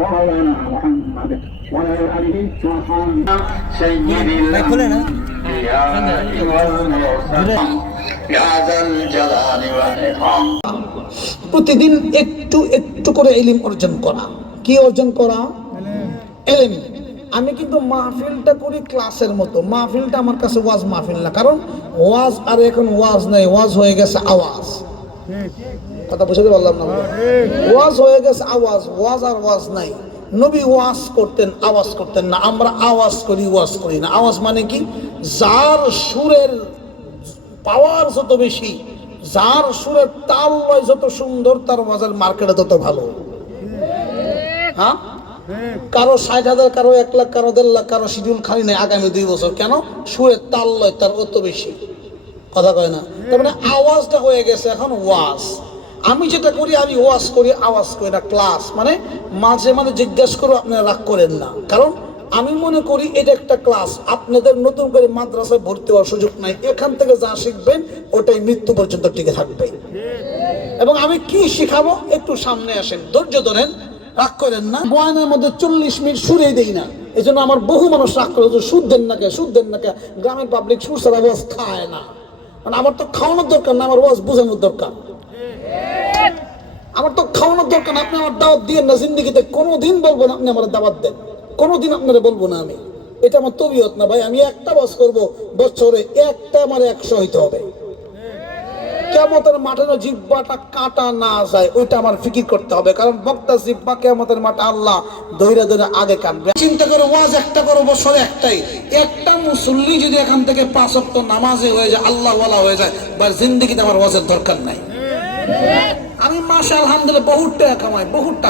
ومولانا محمد وعلى آله وصحبه سيد الأنبياء والمرسلين يا ذا الجلال والإكرام। প্রতিদিন একটু একটু করে ইলম অর্জন করা। কি অর্জন করা? ইলম। আমি কিন্তু মাহফিলটা করি ক্লাসের মতো। মাহফিলটা আমার কাছে ওয়াজ মাহফিল না, কারণ ওয়াজ আর এখন ওয়াজ নাই, ওয়াজ হয়ে গেছে আওয়াজ। কথা বুঝতে পারলাম না? ওয়াজ হয়ে গেছে আওয়াজ, ওয়াজ আর ওয়াজ নাই। নবী ওয়াজ করতেন, আওয়াজ করতেন না। আমরা আওয়াজ করি, ওয়াজ করি না। আওয়াজ মানে কি? যার সুরের পাওয়ার যত বেশি, যার সুরের তাল লয় যত সুন্দর, তার ওয়াজের মার্কেটে তত ভালো। হ্যাঁ, কারো 60,000, কারো 1 লাখ, কারো 1.5 লাখ, কারো শিডিউল খালি নেই আগামী 2 বছর। কেন? সুরের তাল লয় তার অত বেশি। কথা কয় না? তার মানে আওয়াজটা হয়ে গেছে এখন ওয়াজ। আমি যেটা করি, আমি ওয়াজ করি, আওয়াজ করি না। ক্লাস মানে মাঝে মাঝে জিজ্ঞাসা করো, আপনারা রাগ করেন না, কারণ আমি মনে করি এটা একটা ক্লাস। আপনাদের নতুন করে মাদ্রাসায় ভর্তি হওয়ার সুযোগ নাই। এখান থেকে যা শিখবেন ওটাই মৃত্যু পর্যন্ত টিকে থাকবে। এবং আমি কি শিখাবো, একটু সামনে আসেন, ধৈর্য ধরেন, রাগ করেন না। বয়ানের মধ্যে 40 মিনিট সুরেই দেই না। এই জন্য আমার বহু মানুষ রাগ করে, সুদ দেন না কে, সুদ দেন না কে। গ্রামের পাবলিক সুর ছাড়া ওয়াজ খায় না। মানে আমার তো খাওয়ানোর দরকার না, আমার ওয়াজ বোঝানোর দরকার। আমার তো খাওয়ানোর দরকার না। আপনি আমার দাওয়াত দিয়ে না, জিন্দগিতে কোনোদিন বলবো না আপনি আমার দাওয়াত দেন, কোনোদিন আপনারা বলবো না আমি। এটা আমার তবিয়ত না ভাই। আমি একটা ওয়াজ করবো বছরে, একটা আমার 100 হইতে হবে। কিয়ামতের মাঠে জিহ্বাটা কাটা না যায়, ওইটা আমার ফিকির করতে হবে, কারণ বক্তা জিহ্বা কিয়ামতের মাঠে আল্লাহ ধৈর্য ধরে আগে কাটবে। চিন্তা করে ওয়াজ একটা করো বছরে একটাই। একটা মুসল্লি যদি এখান থেকে 5 ওয়াক্ত নামাজে হয়ে যায়, আল্লাহ ওয়ালা হয়ে যায়, বা জিন্দেগিতে আমার ওয়াজের দরকার নাই। আমি মাশাআল্লাহ আলহামদুলিল্লাহ বহুত টাকা কামাই, বহুত টাকা।